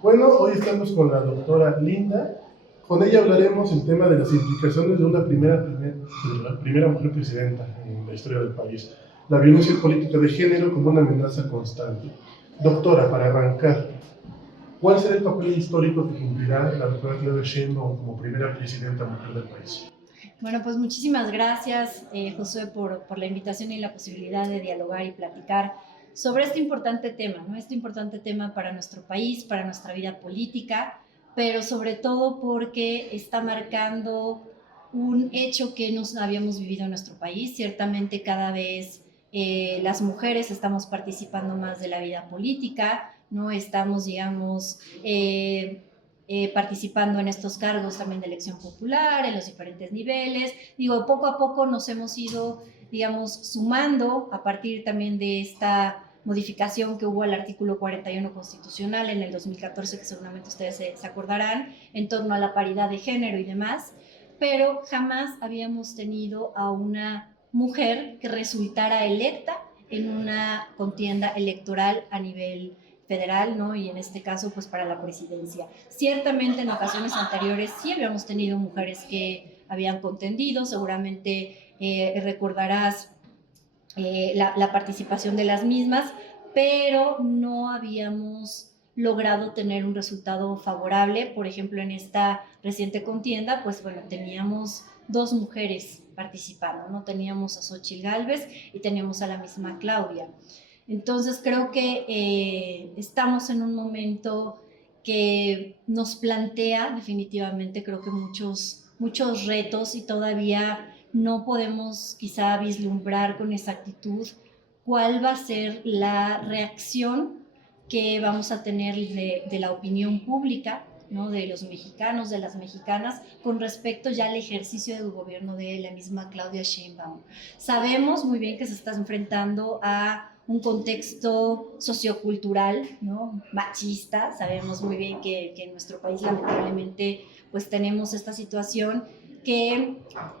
Bueno, hoy estamos con la doctora Linda. Con ella hablaremos el tema de las implicaciones de una primera mujer presidenta en la historia del país. La violencia política de género como una amenaza constante. Doctora, para arrancar, ¿cuál será el papel histórico que cumplirá la doctora Claudia Sheinbaum como primera presidenta mujer del país? Bueno, pues muchísimas gracias, Josué, por la invitación y la posibilidad de dialogar y platicar sobre este importante tema, ¿no? Este importante tema para nuestro país, para nuestra vida política, pero sobre todo porque está marcando un hecho que no habíamos vivido en nuestro país. Ciertamente cada vez las mujeres estamos participando más de la vida política, ¿no? Estamos, digamos, participando en estos cargos también de elección popular, en los diferentes niveles. Digo, poco a poco nos hemos ido, digamos, sumando a partir también de esta modificación que hubo al artículo 41 constitucional en el 2014, que seguramente ustedes se acordarán, en torno a la paridad de género y demás, pero jamás habíamos tenido a una mujer que resultara electa en una contienda electoral a nivel federal, ¿no? Y en este caso, pues para la presidencia. Ciertamente en ocasiones anteriores sí habíamos tenido mujeres que habían contendido, seguramente recordarás la participación de las mismas, pero no habíamos logrado tener un resultado favorable. Por ejemplo, en esta reciente contienda, pues bueno, teníamos dos mujeres participando, ¿no? Teníamos a Xochitl Gálvez y teníamos a la misma Claudia. Entonces creo que estamos en un momento que nos plantea definitivamente, creo que muchos retos, y todavía no podemos quizá vislumbrar con exactitud cuál va a ser la reacción que vamos a tener de la opinión pública, ¿no? De los mexicanos, de las mexicanas, con respecto ya al ejercicio del gobierno de la misma Claudia Sheinbaum. Sabemos muy bien que se está enfrentando a un contexto sociocultural, ¿no? Machista. Sabemos muy bien que en nuestro país lamentablemente pues tenemos esta situación que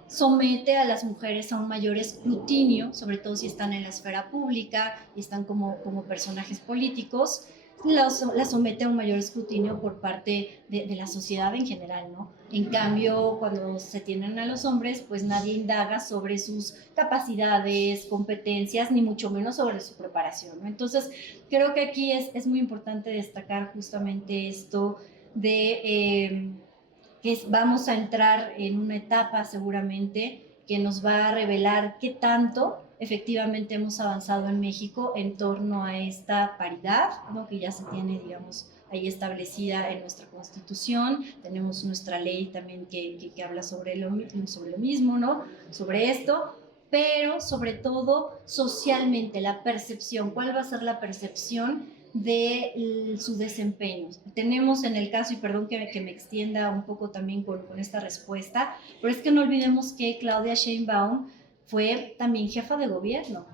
somete a las mujeres a un mayor escrutinio, sobre todo si están en la esfera pública y están como personajes políticos, las somete a un mayor escrutinio por parte de la sociedad en general, ¿no? En cambio, cuando se tienen a los hombres, pues nadie indaga sobre sus capacidades, competencias, ni mucho menos sobre su preparación, ¿no? Entonces, creo que aquí es muy importante destacar justamente esto de que vamos a entrar en una etapa seguramente que nos va a revelar qué tanto efectivamente hemos avanzado en México en torno a esta paridad, ¿no? Que ya se tiene, digamos, ahí establecida en nuestra Constitución. Tenemos nuestra ley también que habla sobre lo mismo, ¿no? Sobre esto, pero sobre todo socialmente, la percepción. ¿Cuál va a ser la percepción de su desempeño? Tenemos en el caso, y perdón que me extienda un poco también con esta respuesta, pero es que no olvidemos que Claudia Sheinbaum fue también jefa de gobierno.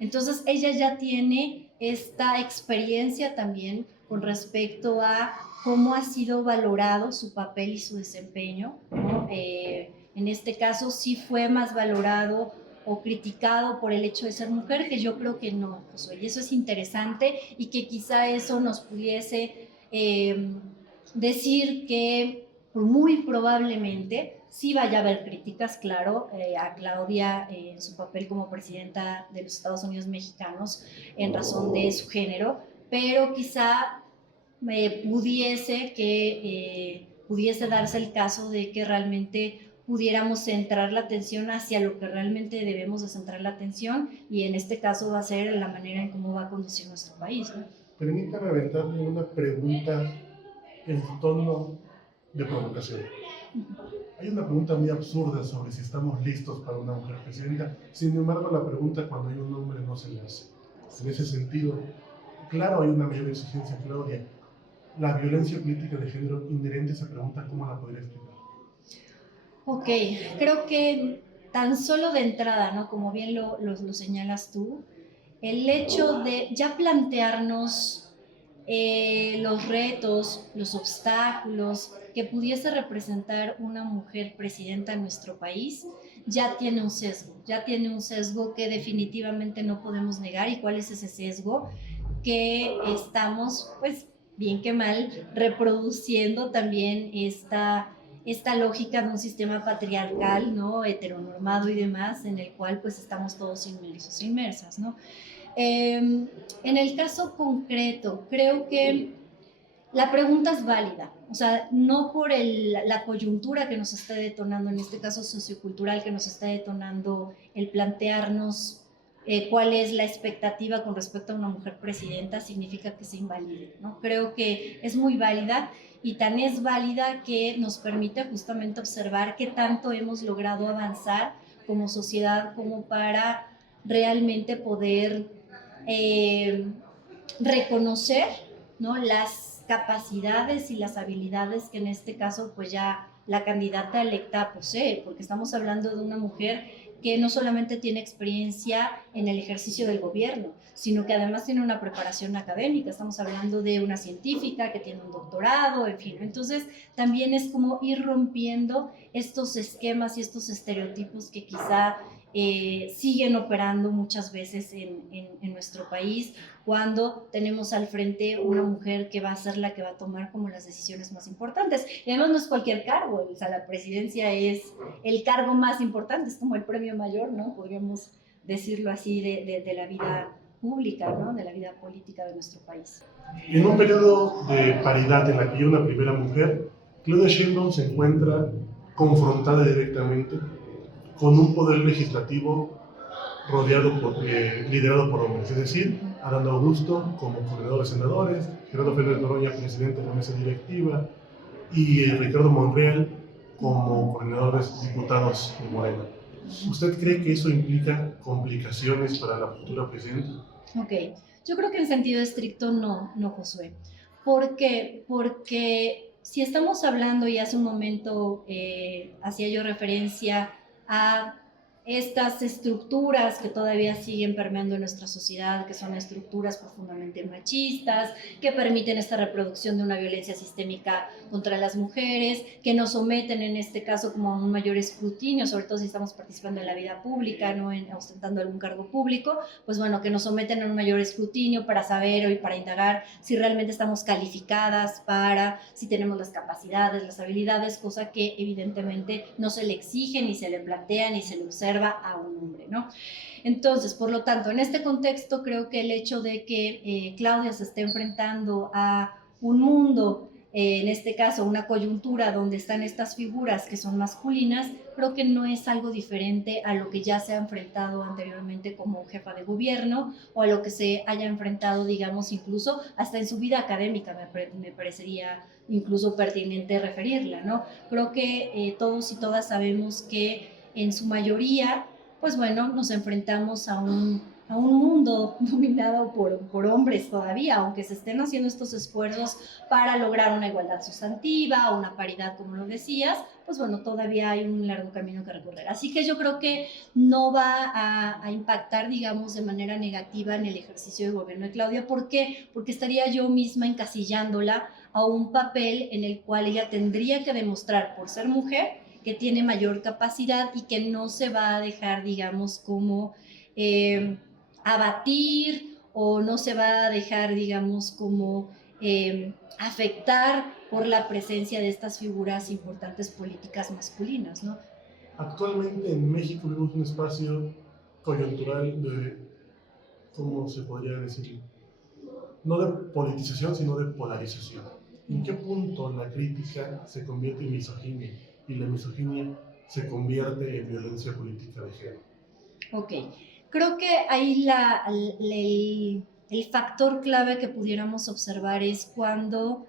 Entonces ella ya tiene esta experiencia también con respecto a cómo ha sido valorado su papel y su desempeño, ¿no? En este caso sí fue más valorado o criticado por el hecho de ser mujer, que yo creo que no, Josué, y eso es interesante, y que quizá eso nos pudiese decir que muy probablemente sí vaya a haber críticas, claro, a Claudia en su papel como presidenta de los Estados Unidos mexicanos en razón de su género, pero quizá pudiese darse el caso de que realmente pudiéramos centrar la atención hacia lo que realmente debemos de centrar la atención, y en este caso va a ser la manera en cómo va a conducir nuestro país, ¿no? Permítame aventarle una pregunta en tono de provocación. Hay una pregunta muy absurda sobre si estamos listos para una mujer presidenta. Sin embargo, la pregunta cuando hay un hombre no se le hace. En ese sentido, claro, hay una mayor exigencia, Claudia. La violencia política de género inherente a esa pregunta, ¿cómo la podría explicar? Ok, creo que tan solo de entrada, ¿no? Como bien lo señalas tú, el hecho de ya plantearnos los retos, los obstáculos que pudiese representar una mujer presidenta en nuestro país, ya tiene un sesgo que definitivamente no podemos negar. ¿Y cuál es ese sesgo? Que estamos, pues, bien que mal, reproduciendo también esta lógica de un sistema patriarcal, ¿no? Heteronormado y demás, en el cual pues estamos todos inmersos, inmersas, ¿no? En el caso concreto, creo que la pregunta es válida, o sea, no por la coyuntura que nos está detonando, en este caso sociocultural, que nos está detonando el plantearnos cuál es la expectativa con respecto a una mujer presidenta, significa que se invalide, ¿no? Creo que es muy válida y tan es válida que nos permite justamente observar qué tanto hemos logrado avanzar como sociedad como para realmente poder reconocer, ¿no?, las capacidades y las habilidades que en este caso pues ya la candidata electa posee, porque estamos hablando de una mujer que no solamente tiene experiencia en el ejercicio del gobierno, sino que además tiene una preparación académica. Estamos hablando de una científica que tiene un doctorado, en fin. Entonces, también es como ir rompiendo estos esquemas y estos estereotipos que quizá siguen operando muchas veces en nuestro país, cuando tenemos al frente una mujer que va a ser la que va a tomar como las decisiones más importantes. Y además no es cualquier cargo, o sea, la presidencia es el cargo más importante, es como el premio mayor, ¿no? Podríamos decirlo así, de la vida pública, ¿no? De la vida política de nuestro país. En un periodo de paridad en la que hay una primera mujer, Claudia Sheinbaum se encuentra confrontada directamente con un poder legislativo liderado por hombres, es decir, Adán Augusto como coordinador de senadores, Gerardo Fernández Noroña, presidente de la mesa directiva, y Ricardo Monreal como coordinador de diputados de Morena. ¿Usted cree que eso implica complicaciones para la futura presidenta? Ok, yo creo que en sentido estricto no, Josué. ¿Por qué? Porque si estamos hablando, y hace un momento hacía yo referencia a estas estructuras que todavía siguen permeando en nuestra sociedad, que son estructuras profundamente machistas, que permiten esta reproducción de una violencia sistémica contra las mujeres, que nos someten en este caso como a un mayor escrutinio, sobre todo si estamos participando en la vida pública, no ostentando algún cargo público, pues bueno, que nos someten a un mayor escrutinio para saber y para indagar si realmente estamos calificadas para, si tenemos las capacidades, las habilidades, cosa que evidentemente no se le exige, ni se le plantea, ni se le observa a un hombre, ¿no? Entonces, por lo tanto, en este contexto creo que el hecho de que Claudia se esté enfrentando a un mundo, en este caso una coyuntura donde están estas figuras que son masculinas, creo que no es algo diferente a lo que ya se ha enfrentado anteriormente como jefa de gobierno o a lo que se haya enfrentado, digamos, incluso hasta en su vida académica, me parecería incluso pertinente referirla, ¿no? Creo que todos y todas sabemos que en su mayoría, pues bueno, nos enfrentamos a un mundo dominado por hombres todavía, aunque se estén haciendo estos esfuerzos para lograr una igualdad sustantiva, una paridad, como lo decías, pues bueno, todavía hay un largo camino que recorrer. Así que yo creo que no va a impactar, digamos, de manera negativa en el ejercicio de gobierno de Claudia. ¿Por qué? Porque estaría yo misma encasillándola a un papel en el cual ella tendría que demostrar, por ser mujer, que tiene mayor capacidad y que no se va a dejar, digamos, como abatir o no se va a dejar, digamos, como afectar por la presencia de estas figuras importantes políticas masculinas, ¿no? Actualmente en México vivimos un espacio coyuntural de, ¿cómo se podría decir? No de politización, sino de polarización. ¿En qué punto la crítica se convierte en misoginia y la misoginia se convierte en violencia política de género? Ok, creo que ahí el factor clave que pudiéramos observar es cuando,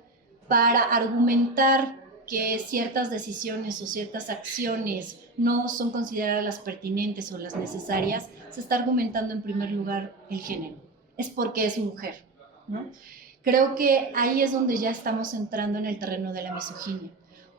para argumentar que ciertas decisiones o ciertas acciones no son consideradas las pertinentes o las necesarias, se está argumentando en primer lugar el género. Es porque es mujer, ¿no? Creo que ahí es donde ya estamos entrando en el terreno de la misoginia,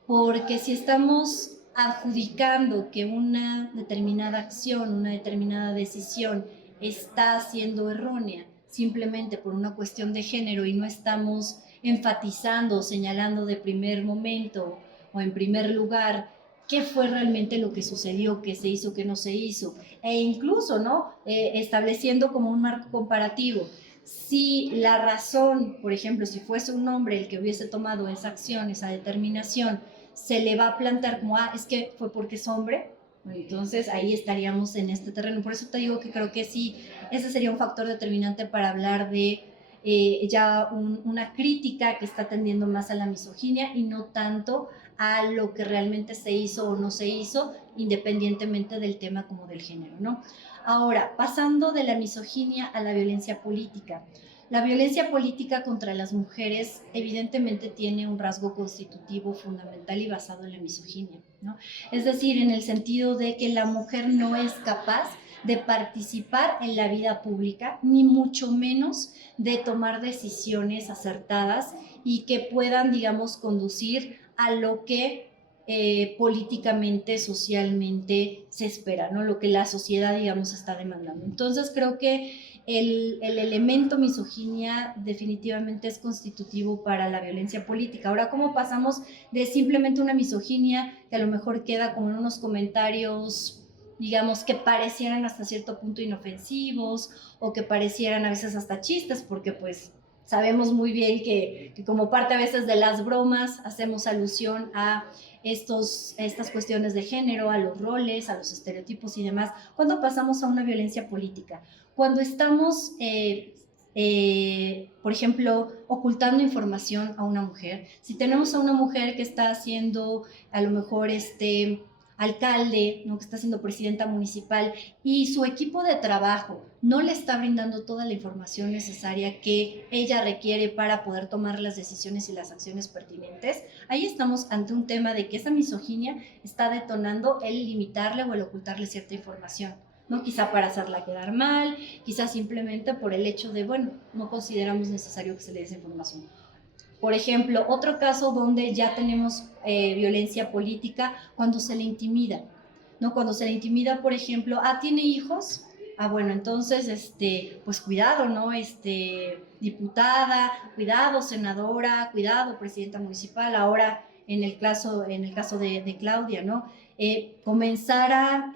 porque si estamos adjudicando que una determinada acción, una determinada decisión está siendo errónea simplemente por una cuestión de género y no estamos enfatizando o señalando de primer momento o en primer lugar qué fue realmente lo que sucedió, qué se hizo, qué no se hizo, e incluso, ¿no? Estableciendo como un marco comparativo. Si la razón, por ejemplo, si fuese un hombre el que hubiese tomado esa acción, esa determinación, se le va a plantear como, es que fue porque es hombre, entonces ahí estaríamos en este terreno. Por eso te digo que creo que sí, ese sería un factor determinante para hablar de una crítica que está tendiendo más a la misoginia y no tanto a lo que realmente se hizo o no se hizo, independientemente del tema como del género, ¿no? Ahora, pasando de la misoginia a la violencia política. La violencia política contra las mujeres evidentemente tiene un rasgo constitutivo fundamental y basado en la misoginia, ¿no? Es decir, en el sentido de que la mujer no es capaz de participar en la vida pública, ni mucho menos de tomar decisiones acertadas y que puedan, digamos, conducir a lo que políticamente, socialmente se espera, ¿no? Lo que la sociedad, digamos, está demandando. Entonces creo que el elemento misoginia definitivamente es constitutivo para la violencia política. Ahora, ¿cómo pasamos de simplemente una misoginia que a lo mejor queda como en unos comentarios, digamos, que parecieran hasta cierto punto inofensivos o que parecieran a veces hasta chistes, porque pues sabemos muy bien que como parte a veces de las bromas hacemos alusión a estas cuestiones de género, a los roles, a los estereotipos y demás? Cuando pasamos a una violencia política, cuando estamos, por ejemplo, ocultando información a una mujer, si tenemos a una mujer que está haciendo a lo mejor alcalde, ¿no?, que está siendo presidenta municipal y su equipo de trabajo no le está brindando toda la información necesaria que ella requiere para poder tomar las decisiones y las acciones pertinentes, ahí estamos ante un tema de que esa misoginia está detonando el limitarle o el ocultarle cierta información, ¿no? Quizá para hacerla quedar mal, quizá simplemente por el hecho de, bueno, no consideramos necesario que se le dé esa información. Por ejemplo, otro caso donde ya tenemos violencia política, cuando se le intimida, ¿no? Cuando se le intimida, por ejemplo, ¿tiene hijos? Bueno, entonces, pues cuidado, ¿no? Diputada, cuidado, senadora, cuidado, presidenta municipal. Ahora, en el caso de Claudia, ¿no? Comenzar a,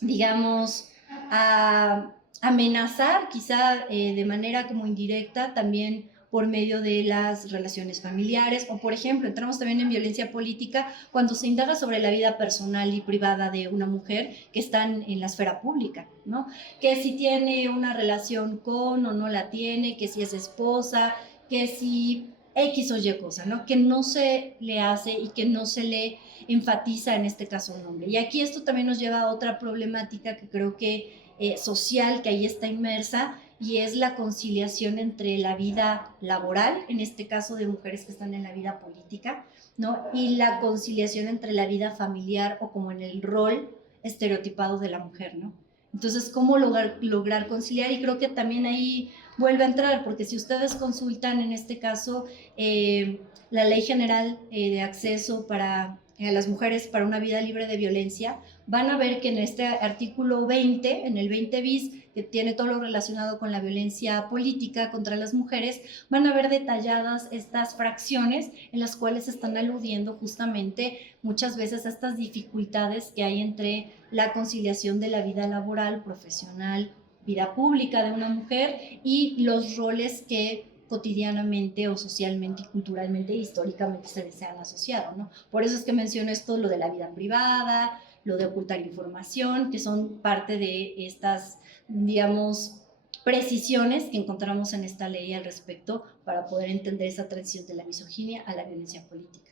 digamos, a amenazar, quizá de manera como indirecta, también por medio de las relaciones familiares, o por ejemplo, entramos también en violencia política cuando se indaga sobre la vida personal y privada de una mujer que está en la esfera pública, ¿no? Que si tiene una relación con o no la tiene, que si es esposa, que si X o Y cosa, ¿no? Que no se le hace y que no se le enfatiza en este caso un hombre. Y aquí esto también nos lleva a otra problemática que creo que social que ahí está inmersa, y es la conciliación entre la vida laboral, en este caso de mujeres que están en la vida política, ¿no? Y la conciliación entre la vida familiar o como en el rol estereotipado de la mujer, ¿no? Entonces, ¿cómo lograr conciliar? Y creo que también ahí vuelve a entrar, porque si ustedes consultan en este caso la Ley General de Acceso a las mujeres para una vida libre de violencia, van a ver que en este artículo 20, en el 20 bis, que tiene todo lo relacionado con la violencia política contra las mujeres, van a ver detalladas estas fracciones en las cuales están aludiendo justamente muchas veces a estas dificultades que hay entre la conciliación de la vida laboral, profesional, vida pública de una mujer y los roles que cotidianamente o socialmente y culturalmente e históricamente se les han asociado, ¿no? Por eso es que menciono esto, lo de la vida privada, lo de ocultar información, que son parte de estas, digamos, precisiones que encontramos en esta ley al respecto para poder entender esa transición de la misoginia a la violencia política.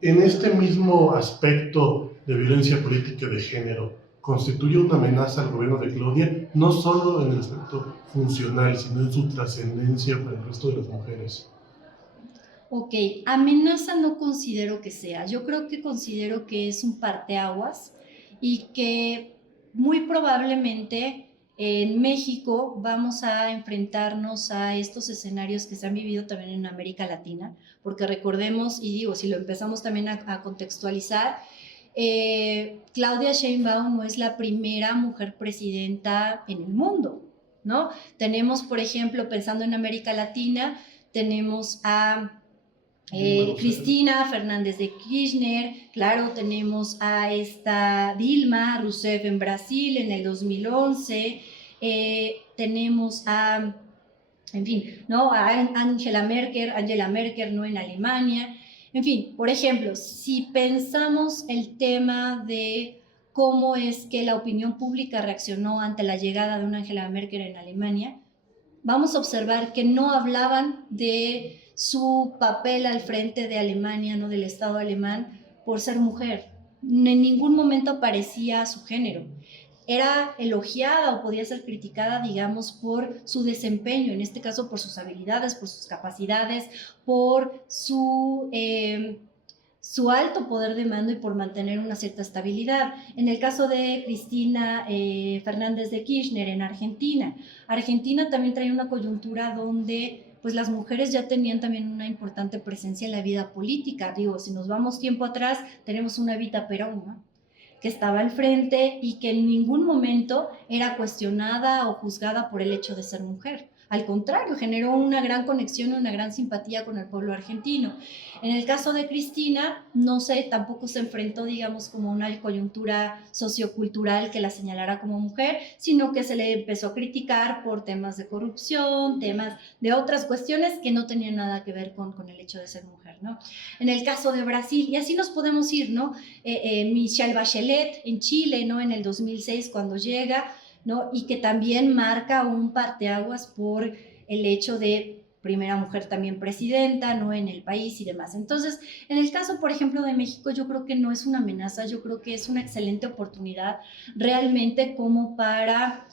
En este mismo aspecto de violencia política y de género, constituye una amenaza al gobierno de Claudia, no solo en el aspecto funcional, sino en su trascendencia para el resto de las mujeres. Ok, amenaza no considero que sea. Yo considero que es un parteaguas y que muy probablemente en México vamos a enfrentarnos a estos escenarios que se han vivido también en América Latina, porque recordemos, y digo, si lo empezamos también a contextualizar, Claudia Sheinbaum no es la primera mujer presidenta en el mundo, ¿no? Tenemos, por ejemplo, pensando en América Latina, tenemos a Cristina Fernández de Kirchner, claro, tenemos a esta Dilma Rousseff en Brasil en el 2011, tenemos a, en fin, ¿no? A Angela Merkel, ¿no? En Alemania. En fin, por ejemplo, si pensamos el tema de cómo es que la opinión pública reaccionó ante la llegada de una Angela Merkel en Alemania, vamos a observar que no hablaban de su papel al frente de Alemania, ¿no? Del Estado alemán, por ser mujer. En ningún momento aparecía su género. Era elogiada o podía ser criticada, digamos, por su desempeño, en este caso por sus habilidades, por sus capacidades, por su alto poder de mando y por mantener una cierta estabilidad. En el caso de Cristina Fernández de Kirchner en Argentina, Argentina también trae una coyuntura donde pues las mujeres ya tenían también una importante presencia en la vida política. Digo, si nos vamos tiempo atrás, tenemos una Evita Perón, ¿no? Que estaba al frente y que en ningún momento era cuestionada o juzgada por el hecho de ser mujer. Al contrario, generó una gran conexión, una gran simpatía con el pueblo argentino. En el caso de Cristina, no sé, tampoco se enfrentó, digamos, como una coyuntura sociocultural que la señalara como mujer, sino que se le empezó a criticar por temas de corrupción, temas de otras cuestiones que no tenían nada que ver con el hecho de ser mujer, ¿no? En el caso de Brasil, y así nos podemos ir, ¿no? Michelle Bachelet en Chile, ¿no? En el 2006 cuando llega, ¿no? Y que también marca un parteaguas por el hecho de primera mujer también presidenta, ¿no? En el país y demás. Entonces, en el caso, por ejemplo, de México, yo creo que no es una amenaza, yo creo que es una excelente oportunidad realmente como para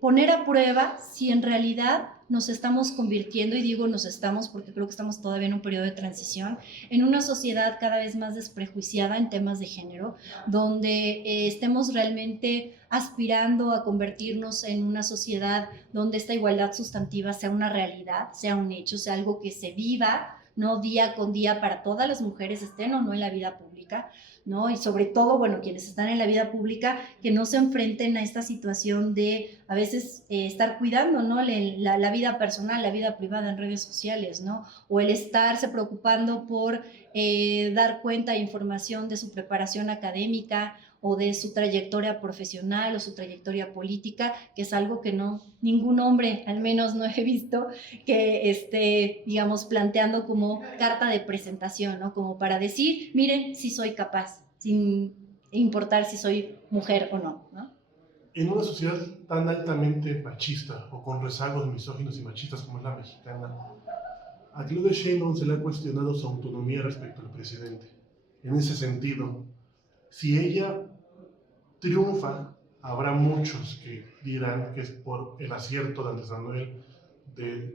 poner a prueba si en realidad nos estamos convirtiendo, y digo nos estamos porque creo que estamos todavía en un periodo de transición, en una sociedad cada vez más desprejuiciada en temas de género, donde estemos realmente aspirando a convertirnos en una sociedad donde esta igualdad sustantiva sea una realidad, sea un hecho, sea algo que se viva, ¿no? Día con día para todas las mujeres, estén o no en la vida pública, ¿no? Y sobre todo, bueno, quienes están en la vida pública, que no se enfrenten a esta situación de a veces estar cuidando, ¿no? La vida personal, la vida privada en redes sociales, ¿no? O el estarse preocupando por dar cuenta e información de su preparación académica o de su trayectoria profesional o su trayectoria política, que es algo que no, ningún hombre, al menos no he visto, que esté, digamos, planteando como carta de presentación, ¿no? Como para decir, miren, sí soy capaz, sin importar si soy mujer o no, ¿no? En una sociedad tan altamente machista o con rezagos misóginos y machistas como es la mexicana, a Claudia Sheinbaum se le ha cuestionado su autonomía respecto al presidente. En ese sentido, si ella triunfa, habrá muchos que dirán que es por el acierto de Andrés Manuel de,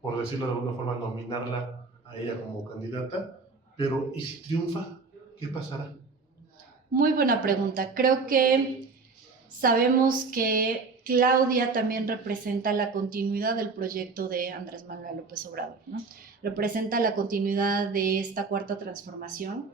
por decirlo de alguna forma, nominarla a ella como candidata, pero ¿y si triunfa? ¿Qué pasará? Muy buena pregunta. Creo que sabemos que Claudia también representa la continuidad del proyecto de Andrés Manuel López Obrador, ¿no? Representa la continuidad de esta cuarta transformación.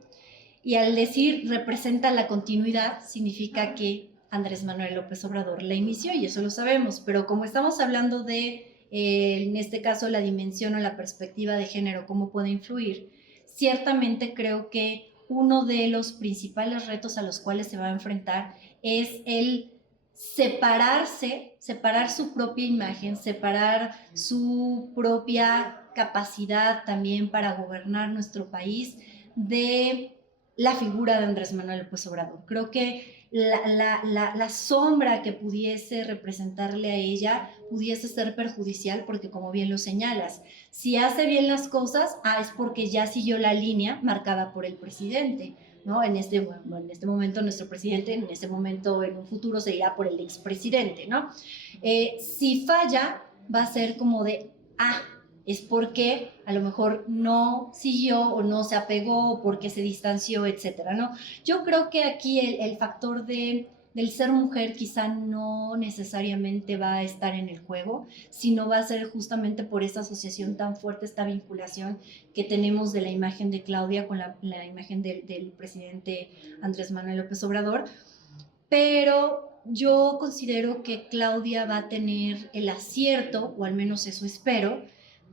Y al decir representa la continuidad, significa que Andrés Manuel López Obrador la inició, y eso lo sabemos, pero como estamos hablando de, en este caso, la dimensión o la perspectiva de género, cómo puede influir, ciertamente creo que uno de los principales retos a los cuales se va a enfrentar es el separar su propia imagen, separar su propia capacidad también para gobernar nuestro país de la figura de Andrés Manuel López Obrador. Creo que la sombra que pudiese representarle a ella pudiese ser perjudicial porque, como bien lo señalas, si hace bien las cosas, es porque ya siguió la línea marcada por el presidente, ¿no? En este momento nuestro presidente, en este momento en un futuro se irá por el expresidente, ¿no? Si falla, va a ser como de, es porque a lo mejor no siguió o no se apegó o porque se distanció, etcétera, ¿no? Yo creo que aquí el factor del ser mujer quizá no necesariamente va a estar en el juego, sino va a ser justamente por esta asociación tan fuerte, esta vinculación que tenemos de la imagen de Claudia con la imagen del presidente Andrés Manuel López Obrador. Pero yo considero que Claudia va a tener el acierto, o al menos eso espero,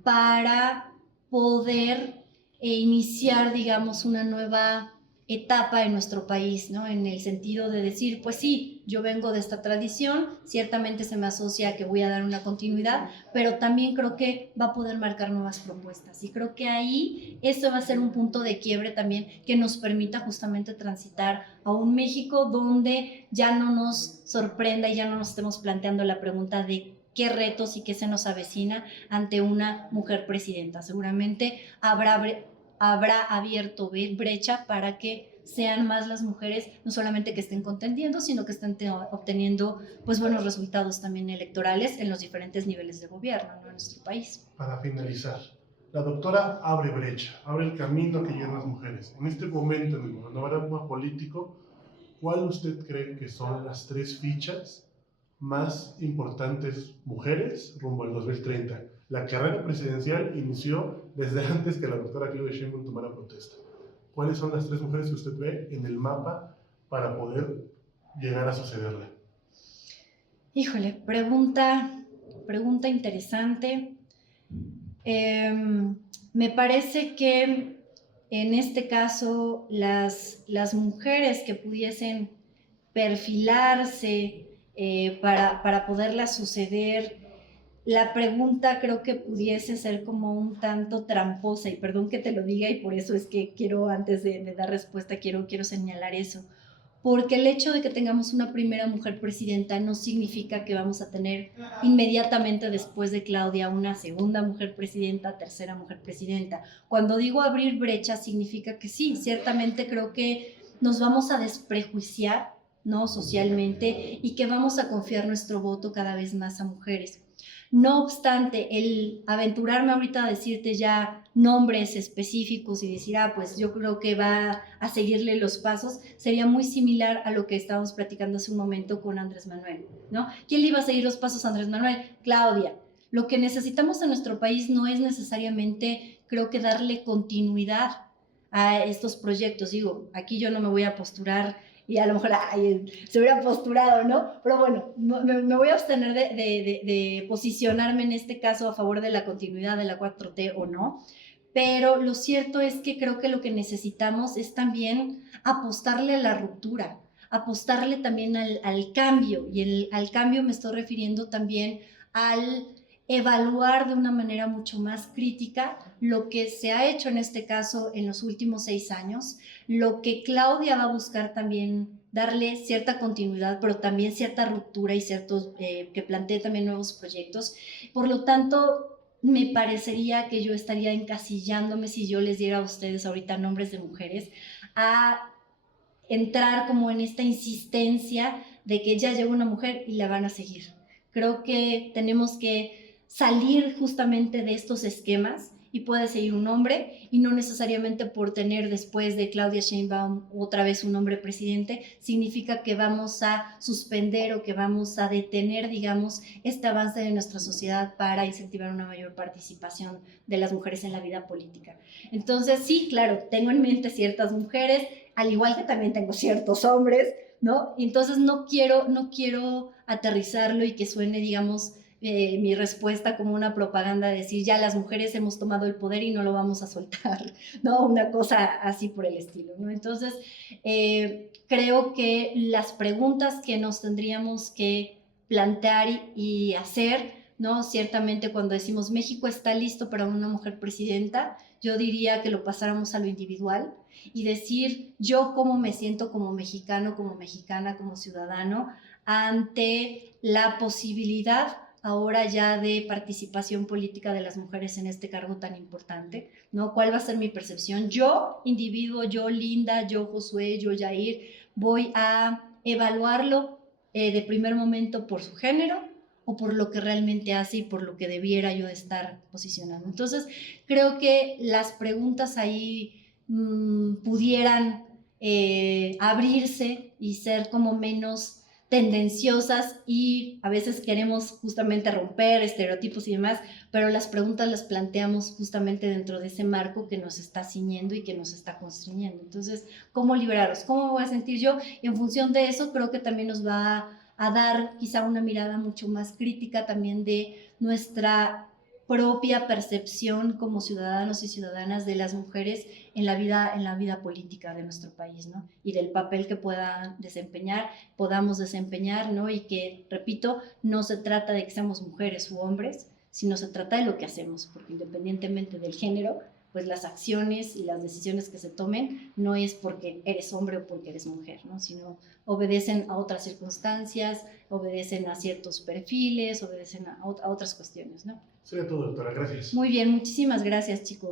para poder iniciar, digamos, una nueva etapa en nuestro país, ¿no? En el sentido de decir, pues sí, yo vengo de esta tradición, ciertamente se me asocia a que voy a dar una continuidad, pero también creo que va a poder marcar nuevas propuestas. Y creo que ahí eso va a ser un punto de quiebre también que nos permita justamente transitar a un México donde ya no nos sorprenda y ya no nos estemos planteando la pregunta de qué retos y qué se nos avecina ante una mujer presidenta. Seguramente habrá abierto brecha para que sean más las mujeres, no solamente que estén contendiendo, sino que estén obteniendo pues buenos resultados también electorales en los diferentes niveles de gobierno, ¿no?, en nuestro país. Para finalizar, la doctora abre brecha, abre el camino que llevan las mujeres. En este momento, en el panorama político, ¿cuál usted cree que son las 3 fichas más importantes mujeres rumbo al 2030? La carrera presidencial inició desde antes que la doctora Claudia Sheinbaum tomara protesta. ¿Cuáles son las 3 mujeres que usted ve en el mapa para poder llegar a sucederla? Híjole, pregunta interesante. Me parece que en este caso las mujeres que pudiesen perfilarse para poderlas suceder, la pregunta creo que pudiese ser como un tanto tramposa, y perdón que te lo diga, y por eso es que quiero, antes de dar respuesta, quiero señalar eso. Porque el hecho de que tengamos una primera mujer presidenta no significa que vamos a tener inmediatamente después de Claudia una segunda mujer presidenta, tercera mujer presidenta. Cuando digo abrir brechas, significa que sí, ciertamente creo que nos vamos a desprejuiciar, ¿no?, socialmente, y que vamos a confiar nuestro voto cada vez más a mujeres. No obstante, el aventurarme ahorita a decirte ya nombres específicos y decir, pues yo creo que va a seguirle los pasos, sería muy similar a lo que estábamos platicando hace un momento con Andrés Manuel, ¿no? ¿Quién le iba a seguir los pasos a Andrés Manuel? Claudia. Lo que necesitamos en nuestro país no es necesariamente, creo que, darle continuidad a estos proyectos. Digo, aquí yo no me voy a posturar y a lo mejor se hubiera posturado, ¿no? Pero bueno, me voy a abstener de posicionarme en este caso a favor de la continuidad de la 4T o no. Pero lo cierto es que creo que lo que necesitamos es también apostarle a la ruptura, apostarle también al cambio, y al cambio me estoy refiriendo también al evaluar de una manera mucho más crítica lo que se ha hecho en este caso en los últimos 6 años, lo que Claudia va a buscar también darle cierta continuidad, pero también cierta ruptura y ciertos, que plantee también nuevos proyectos. Por lo tanto, me parecería que yo estaría encasillándome, si yo les diera a ustedes ahorita nombres de mujeres, a entrar como en esta insistencia de que ya llegó una mujer y la van a seguir. Creo que tenemos que salir justamente de estos esquemas, y puede seguir un hombre, y no necesariamente por tener después de Claudia Sheinbaum otra vez un hombre presidente, significa que vamos a suspender o que vamos a detener, digamos, este avance de nuestra sociedad para incentivar una mayor participación de las mujeres en la vida política. Entonces, sí, claro, tengo en mente ciertas mujeres, al igual que también tengo ciertos hombres, ¿no? Entonces no quiero aterrizarlo y que suene, digamos, mi respuesta como una propaganda, de decir ya las mujeres hemos tomado el poder y no lo vamos a soltar, ¿no? Una cosa así por el estilo, ¿no? Entonces, creo que las preguntas que nos tendríamos que plantear y hacer, ¿no? Ciertamente cuando decimos México está listo para una mujer presidenta, yo diría que lo pasáramos a lo individual y decir yo cómo me siento como mexicano, como mexicana, como ciudadano, ante la posibilidad ahora ya de participación política de las mujeres en este cargo tan importante, ¿no? ¿Cuál va a ser mi percepción? Yo, individuo, yo, Linda, yo, Josué, yo, Yair, voy a evaluarlo de primer momento por su género o por lo que realmente hace y por lo que debiera yo estar posicionando. Entonces, creo que las preguntas ahí pudieran abrirse y ser como menos tendenciosas, y a veces queremos justamente romper estereotipos y demás, pero las preguntas las planteamos justamente dentro de ese marco que nos está ciñendo y que nos está constriñendo. Entonces, ¿cómo liberaros? ¿Cómo me voy a sentir yo? Y en función de eso, creo que también nos va a dar quizá una mirada mucho más crítica también de nuestra propia percepción como ciudadanos y ciudadanas de las mujeres en la vida política de nuestro país, ¿no? Y del papel que podamos desempeñar, ¿no? Y que, repito, no se trata de que seamos mujeres u hombres, sino se trata de lo que hacemos, porque independientemente del género, pues las acciones y las decisiones que se tomen no es porque eres hombre o porque eres mujer, ¿no? Sino obedecen a otras circunstancias, obedecen a ciertos perfiles, obedecen a otras cuestiones, ¿no? Sería todo, doctora. Gracias. Muy bien, muchísimas gracias, chicos.